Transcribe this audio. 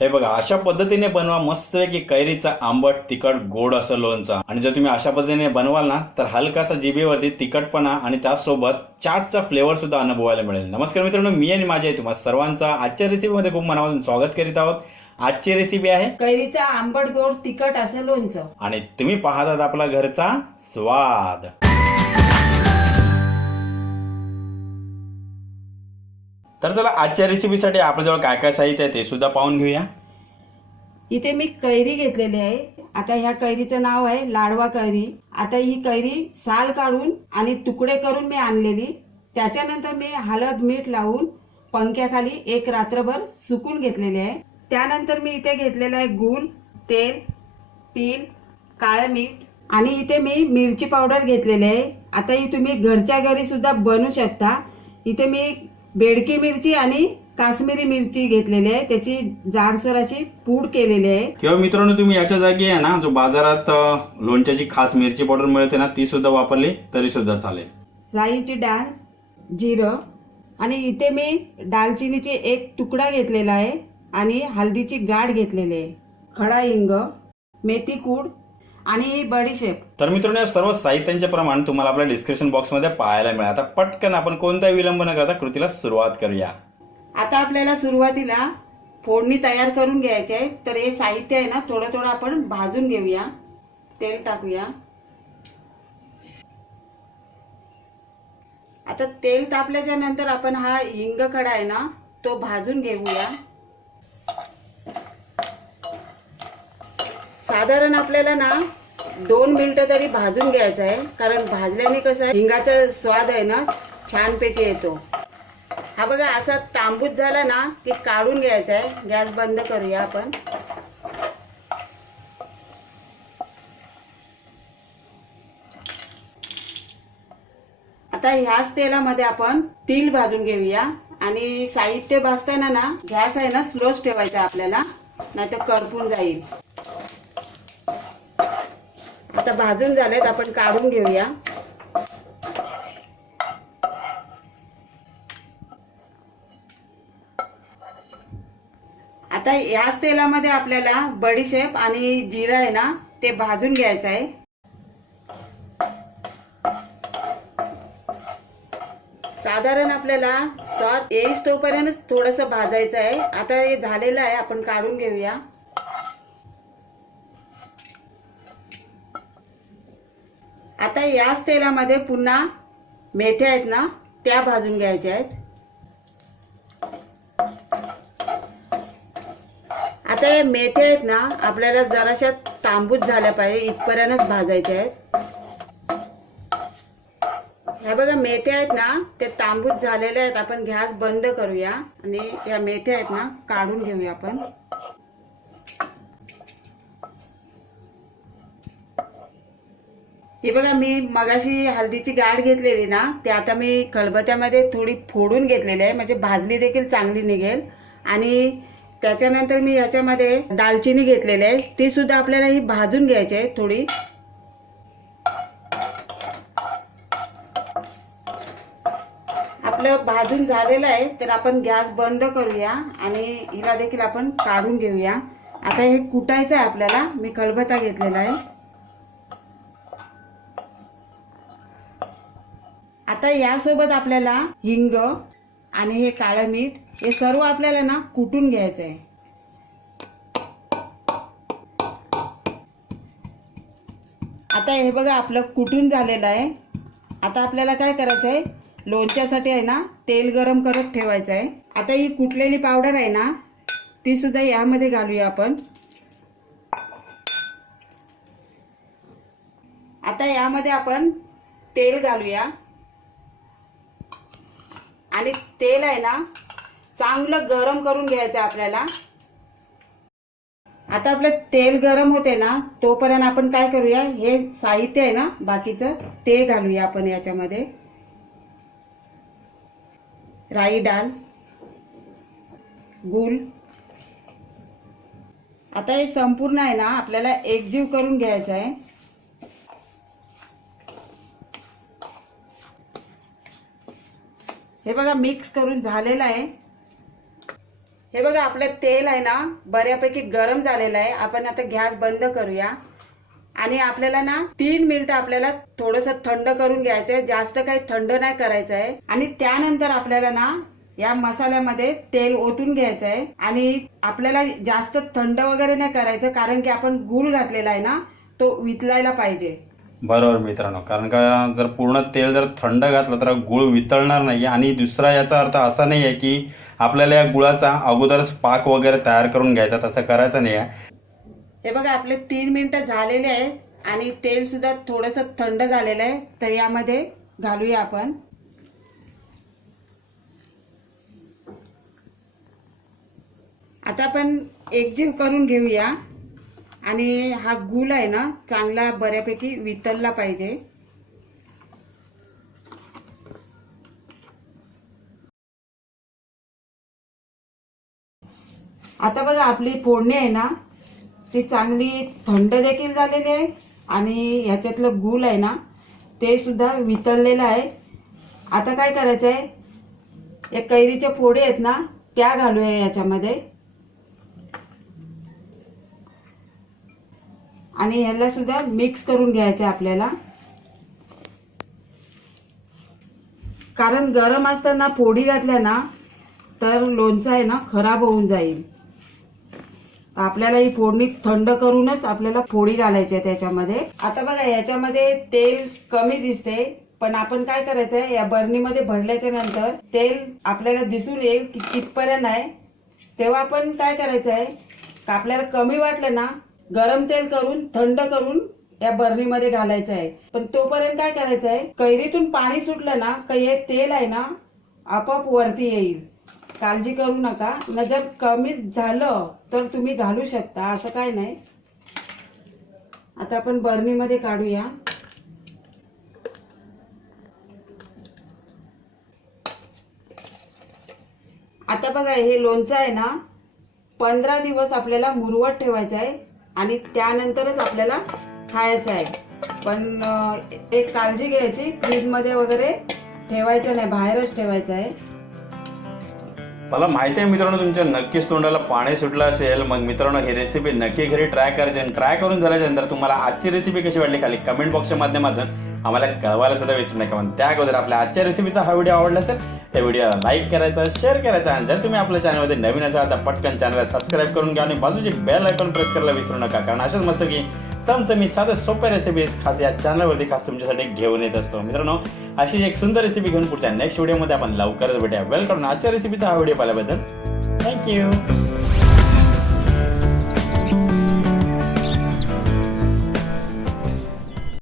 हे बघा अशा पद्धतीने बनवा मस्तपैकी कैरीचा आंबट तिखट गोड असं लोणचं. आणि जर तुम्ही अशा पद्धतीने बनवाल ना तर हलकासा जिभेवरती तिखटपणा आणि त्याचसोबत चाटचा फ्लेवर सुद्धा अनुभवायला मिळेल. नमस्कार मित्रांनो मी आणि माझ्या तुम्हा सर्वांचा आजच्या रेसिपीमध्ये खूप मनापासून स्वागत करीत आहोत. आजची रेसिपी आहे कैरीचा आंबट गोड तिखट असं लोणचं. आणि तुम्ही पाहतात आपला घरचा स्वाद. तर चला आजच्या रेसिपीसाठी आपल्याजवळ काय काय साहित्य आहे ते सुद्धा पाहून घेऊया. इथे मी कैरी घेतलेली आहे. आता ह्या कैरीचं नाव आहे लाडवा कैरी. आता ही कैरी साल काढून आणि तुकडे करून मी आणलेली. त्याच्यानंतर मी हळद मीठ लावून पंख्याखाली एक रात्रभर सुकून घेतलेली आहे. त्यानंतर मी इथे घेतलेलं आहे गूळ तेल तीळ काळं मीठ आणि इथे मी मिरची पावडर घेतलेली आहे. आता ही तुम्ही घरच्या घरी सुद्धा बनवू शकता. इथे मी बेडकी मिरची आणि काश्मीरी मिरची घेतलेली आहे. त्याची जाडसर अशी पूड केलेली आहे. किंवा मित्रांनो तुम्ही याच्या जागी आहे ना जो बाजारात लोणच्याची खास मिरची पावडर मिळते ना ती सुद्धा वापरली तरी सुद्धा चालेल. राईची डाळ जिरं आणि इथे मी दालचिनीचे एक तुकडा घेतलेला आहे आणि हळदीची गाठ घेतलेली आहे. खडा हिंग मेथी कूड आणि ही बडीशेप तर मित्रांनो या सर्व साहित्यांचे प्रमाण तुम्हाला आपल्या डिस्क्रिप्शन बॉक्समध्ये पाहायला मिळेल. आता पटकन आपण कोणताही विलंब न करता कृतीला सुरुवात करूया. आता आपल्याला सुरुवातीला फोडणी तयार करून घ्यायची आहे. तर हे साहित्य आहे ना थोडं थोडं आपण भाजून घेऊया. तेल टाकूया. आता तेल तापल्याच्या नंतर आपण हा हिंग खडा आहे ना तो भाजून घेऊया. साधारण आपल्याला ना दोन मिनटं तरी भाजून घ्यायचं आहे. कारण भाजल्याने कसं आहे हिंगाचा स्वाद आहे ना छानपैकी येतो. हा बघा असा तांबूस झाला ना की काढून घ्यायचा आहे. गॅस बंद करूया आपण. आता ह्याच तेलामध्ये आपण तिल भाजून घेऊया. आणि साहित्य भाजताना ना गॅस आहे ना स्लोच ठेवायचा आपल्याला. नाहीतर करपून जाईल. आता भाजून झालेत आपण काढून घेऊया. आता याच तेलामध्ये आपल्याला बडीशेप आणि जिरा आहे ना ते भाजून घ्यायचं आहे. साधारण आपल्याला स्वाद येईस तोपर्यंत थोडस भाजायचं आहे. आता हे झालेलं आहे आपण काढून घेऊया. आता याच तेलामध्ये पुन्हा मेथ्या आहेत ना त्या भाजून घ्यायच्या आहेत. आता या मेथ्या आहेत ना आपल्याला जराशा तांबूस झाल्या पाहिजे इथपर्यंतच भाजायच्या आहेत. ह्या बघा मेथ्या आहेत ना ते तांबूस झालेल्या आहेत आपण गॅस बंद करूया. आणि या मेथ्या आहेत ना काढून घेऊया आपण. ही बघा मी मगाशी हळदीची गाठ घेतलेली ना ते आता मी खलबत्यामध्ये थोडी फोडून घेतलेली आहे. म्हणजे भाजली देखील चांगली निघेल. आणि त्याच्यानंतर मी याच्यामध्ये दालचिनी घेतलेली आहे. ती सुद्धा आपल्याला ही भाजून घ्यायची आहे थोडी. आपलं भाजून झालेलं आहे तर आपण गॅस बंद करूया आणि हिला देखील आपण काढून घेऊया. आता हे कुटायचं आहे आपल्याला. मी खलबत्ता घेतलेला आहे. आता यासोबत आपल्याला हिंग आणि हे काळं मीठ हे सर्व आपल्याला ना कुटून घ्यायचं आहे आता हे बघा आपलं कुटून झालेलं आहे. आता आपल्याला काय करायचं आहे लोणच्यासाठी आहे ना तेल गरम करत ठेवायचं आहे आता ही कुटलेली पावडर आहे ना ती सुद्धा यामध्ये घालूया आपण. आता यामध्ये आपण तेल घालूया. आणि तेल आहे ना चांगलं गरम करून घ्यायचं आपल्याला. आता आपलं तेल गरम होते ना तोपर्यंत आपण काय करूया हे साहित्य आहे ना बाकीचं ते घालूया आपण याच्यामध्ये. राई डाळ गुळ. आता हे संपूर्ण आहे ना आपल्याला एकजीव करून घ्यायचं आहे. हे बघा मिक्स करून झालेलं आहे. हे बघा आपलं तेल आहे ना बऱ्यापैकी गरम झालेलं आहे. आपण आता गॅस बंद करूया. आणि आपल्याला ना तीन मिनिटं आपल्याला थोडस थंड करून घ्यायचं आहे जास्त काही थंड नाही करायचं आहे आणि त्यानंतर आपल्याला ना या मसाल्यामध्ये तेल ओतून घ्यायचं आहे आणि आपल्याला जास्त थंड वगैरे नाही करायचं कारण की आपण गूळ घातलेला आहे ना तो वितलायला पाहिजे. बरोबर मित्रांनो. कारण का जर पूर्ण तेल जर थंड घातलं तर गुळ वितळणार नाही आणि दुसरा याचा अर्थ असा नाही आहे की आपल्याला या गुळाचा अगोदरच पाक वगैरे तयार करून घ्यायचा तसं करायचं नाही आहे हे बघा आपले तीन मिनिटं झालेले आहे आणि तेल सुद्धा थोडस थंड झालेलं आहे. तर यामध्ये घालूया आपण. आता आपण एकजीव करून घेऊया. आणि हा गुल आहे ना चांगला बऱ्यापैकी वितळला पाहिजे. आता बघा आपली फोडणी आहे ना ती चांगली थंड देखील झालेली आहे आणि ह्याच्यातलं गुल आहे ना ते सुद्धा वितळलेलं आहे. आता काय करायचं आहे या कैरीच्या फोडी आहेत ना त्या घालूया याच्यामध्ये. आणि ह्याला सुद्धा मिक्स करून घ्यायचं आहे आपल्याला. कारण गरम असताना फोडी घातल्या ना तर लोणचं आहे ना खराब होऊन जाईल. आपल्याला ही फोडणी थंड करूनच आपल्याला फोडी घालायची आहे त्याच्यामध्ये. आता बघा याच्यामध्ये तेल कमी दिसते पण आपण काय करायचंय या बरणीमध्ये भरल्याच्या नंतर तेल आपल्याला दिसून येईल की कितपर्यंत आहे. तेव्हा आपण काय करायचं आहे का आपल्याला कमी वाटलं ना गरम तेल करून थंड करून या बरणीमध्ये घालायचं आहे. पण तोपर्यंत काय करायचं आहे? कैरीतून पाणी सुटलं ना का हे तेल आहे ना आपोआप वरती येईल. काळजी करू नका. न जर कमी झालं तर तुम्ही घालू शकता. असं काय नाही. आता आपण बरणीमध्ये काढूया. आता बघा हे लोणचं आहे ना पंधरा दिवस आपल्याला मुरवत ठेवायचं आहे. आणि त्यानंतरच आपल्याला खायचं आहे. पण एक काळजी घ्यायची फ्रीजमध्ये वगैरे ठेवायचं नाही बाहेरच ठेवायचं आहे. मला माहिती आहे मित्रांनो तुमच्या नक्कीच तोंडाला पाणी सुटलं असेल. मग मित्रांनो ही रेसिपी नक्की घरी ट्राय करायची आणि ट्राय करून झाल्याच्यानंतर तुम्हाला आजची रेसिपी कशी वाटली खाली कमेंट बॉक्सच्या माध्यमातून आम्हाला कळवायला सुद्धा विसरू नका. म्हणून त्या अगोदर आपल्या आजच्या रेसिपीचा हा व्हिडिओ आवडला असेल त्या व्हिडिओला लाईक करायचा शेअर करायचा आणि जर तुम्ही आपल्या चॅनलमध्ये नवीन असाल तर पटकन चॅनलला सबस्क्राईब करून घ्या आणि बाजूची बेल आयकॉन प्रेस करायला विसरू नका. कारण अशाच मस्त की चमचमी साध्या सोप्या रेसिपीज खास या चॅनलवरती खास तुमच्यासाठी घेऊन येत असतो. मित्रांनो अशी एक सुंदर रेसिपी घेऊन पुढच्या नेक्स्ट व्हिडिओमध्ये आपण लवकरच भेटूया. वेलकम आजच्या रेसिपीचा हा व्हिडिओ पाहिल्याबद्दल. थँक्यू